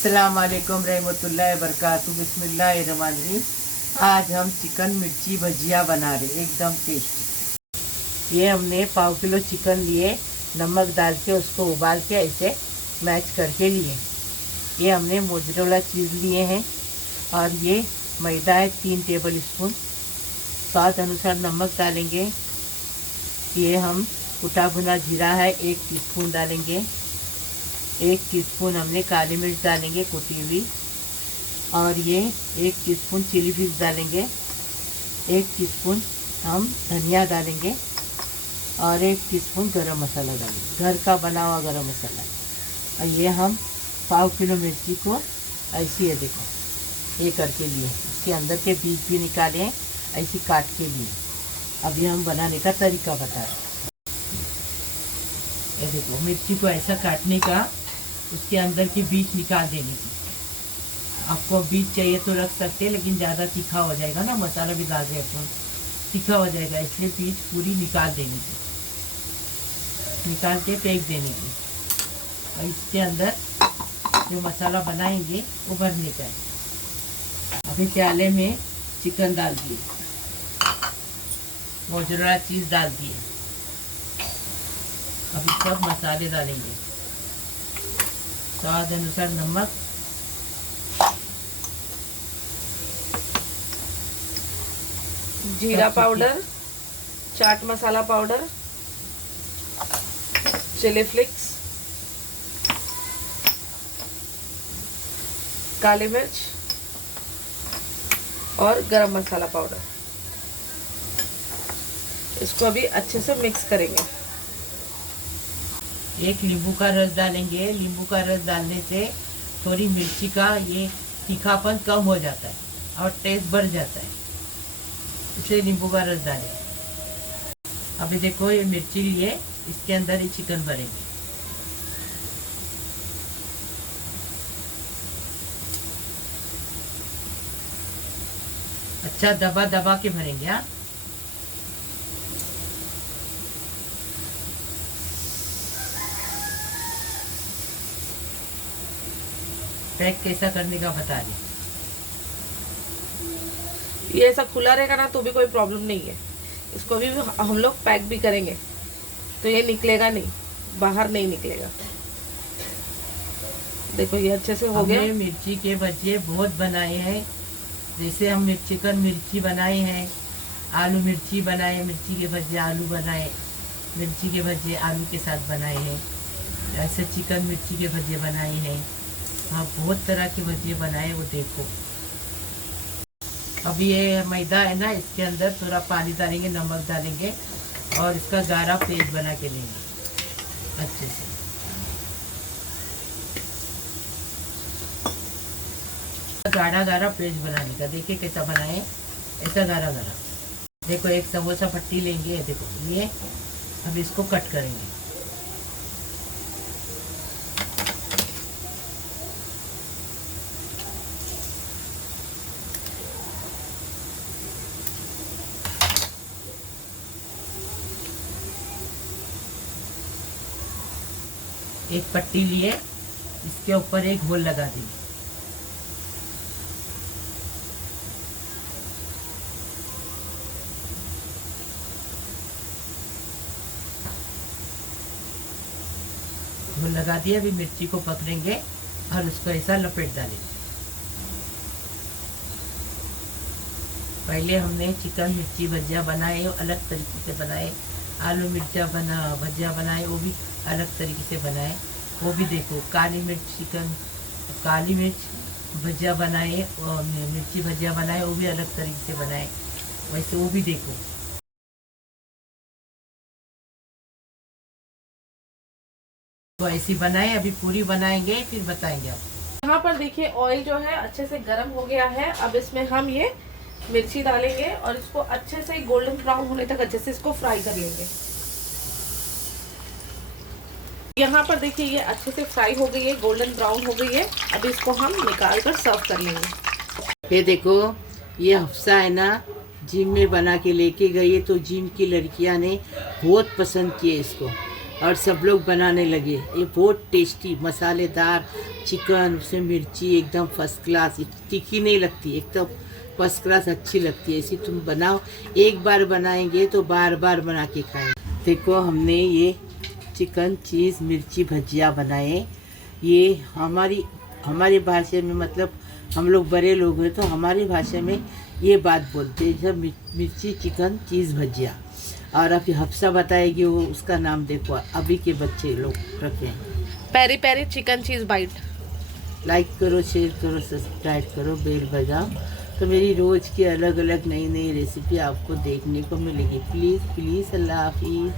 अस्सलाम वालेकुम रहमतुल्लाहि व बरकातहू। बिस्मिल्लाहिर्रहमानिर्रहीम। आज हम चिकन मिर्ची भजिया बना रहे, एकदम टेस्टी। ये हमने पाव किलो चिकन लिए, नमक डाल के उसको उबाल के ऐसे मैच करके लिए। ये हमने मोज़रेला चीज़ लिए हैं और ये मैदा है 3 टेबल स्पून। स्वाद अनुसार नमक डालेंगे। ये हम कुटा भुना जीरा है 1 टीस्पून डालेंगे। 1 टीस्पून हमने काली मिर्च डालेंगे कुटी हुई, और ये 1 टीस्पून चिली फ्लेक्स डालेंगे। 1 टीस्पून हम धनिया डालेंगे और 1 टीस्पून गरम मसाला डालेंगे, घर का बना हुआ गरम मसाला। और ये हम पाव किलो मिर्ची को ऐसी है, देखो ये करके लिए, इसके अंदर के बीज भी निकाले हैं, ऐसी काट के लिए। अभी हम बनाने का तरीका बता रहे हैं। ये देखो मिर्ची को ऐसा काटने का, उसके अंदर के बीज निकाल देने की। आपको बीज चाहिए तो रख सकते हैं, लेकिन ज़्यादा तीखा हो जाएगा ना, मसाला भी डाल दिया तो तीखा हो जाएगा, इसलिए बीज पूरी निकाल देने की, निकाल के फेंक देने की। और इसके अंदर जो मसाला बनाएंगे वो भरने का है। अभी प्याले में चिकन डाल दिए, मोज़रेला चीज़ डाल दिए। अभी सब मसाले डालेंगे, स्वाद अनुसार नमक, जीरा powder, chaat masala powder, chilli flakes, काली मिर्च और गरम मसाला पाउडर। इसको अभी अच्छे से मिक्स करेंगे। 1 नींबू का रस डालेंगे। नींबू का रस डालने से थोड़ी मिर्ची का ये तीखापन कम हो जाता है और टेस्ट बढ़ जाता है, इसलिए नींबू का रस डालें। अभी देखो ये मिर्ची लिए, इसके अंदर ये चिकन भरेंगे। अच्छा दबा दबा के भरेंगे। हाँ, पैक कैसा करने का बता दें। ये ऐसा खुला रहेगा ना तो भी कोई प्रॉब्लम नहीं है। इसको भी हम लोग पैक भी करेंगे तो ये निकलेगा नहीं, बाहर नहीं निकलेगा। देखो ये अच्छे से हो गया। हमने मिर्ची के भजिए बहुत बनाए हैं, जैसे हम चिकन मिर्ची बनाए हैं, आलू मिर्ची बनाए, मिर्ची के भजिए आलू बनाए, मिर्ची के भजिए आलू के साथ बनाए हैं, ऐसे चिकन मिर्ची के भजिए बनाए हैं। हाँ, बहुत तरह के भजिए बनाए, वो देखो। अब ये मैदा है ना, इसके अंदर थोड़ा पानी डालेंगे, नमक डालेंगे और इसका गाढ़ा पेस्ट बना के लेंगे अच्छे से। गाढ़ा गाढ़ा पेस्ट बनाने का, देखिए कैसा बनाए, ऐसा गाढ़ा गाढ़ा। देखो एक समोसा पट्टी लेंगे, देखो ये। अब इसको कट करेंगे। एक पट्टी लिए, इसके ऊपर एक होल लगा देंगे। होल लगा दिया। अभी मिर्ची को पकड़ेंगे और उसको ऐसा लपेट डालेंगे। पहले हमने चिकन मिर्ची भजिया बनाए, अलग तरीके से बनाए। आलू मिर्चा भजिया बनाए, वो भी अलग तरीके से बनाए। वो भी देखो, काली मिर्च चिकन, काली मिर्च भजिया बनाए और मिर्ची भजिया बनाए, वो भी अलग तरीके से बनाए। वैसे वो भी देखो। तो ऐसी बनाए, अभी पूरी बनाएंगे फिर बताएंगे आप। यहाँ पर देखिए ऑयल जो है अच्छे से गर्म हो गया है। अब इसमें हम ये मिर्ची डालेंगे और इसको अच्छे से गोल्डन ब्राउन होने तक अच्छे से इसको फ्राई कर लेंगे। यहाँ पर देखिए ये अच्छे से फ्राई हो गई है, गोल्डन ब्राउन हो गई है। अब इसको हम निकाल कर सर्व कर लेंगे। ये देखो, ये हफ्सा है ना, जिम में बना के लेके गई है, तो जिम की लड़कियां ने बहुत पसंद किए इसको। और सब लोग बनाने लगे। ये बहुत टेस्टी मसालेदार चिकन, उसमें मिर्ची एकदम फर्स्ट क्लास, तीखी नहीं लगती, एकदम फर्स्ट क्लास अच्छी लगती है। ऐसी तुम बनाओ, एक बार बनाएंगे तो बार बार बना के खाएं। देखो हमने ये चिकन चीज़ मिर्ची भजिया बनाए। ये हमारी भाषा में, मतलब हम लोग बड़े लोग हैं तो हमारी भाषा में ये बात बोलते हैं, जब मिर्ची चिकन चीज़ भजिया। और अभी हफ्सा बताएगी वो, उसका नाम देखो अभी के बच्चे लोग रखे हैं। Peri peri chicken cheese bite. Like करो, शेयर करो, सब्सक्राइब करो, बेल बजाओ, तो मेरी रोज़ की अलग अलग नई नई रेसिपी आपको देखने को मिलेगी। प्लीज़ प्लीज़, अल्लाह हाफिज़।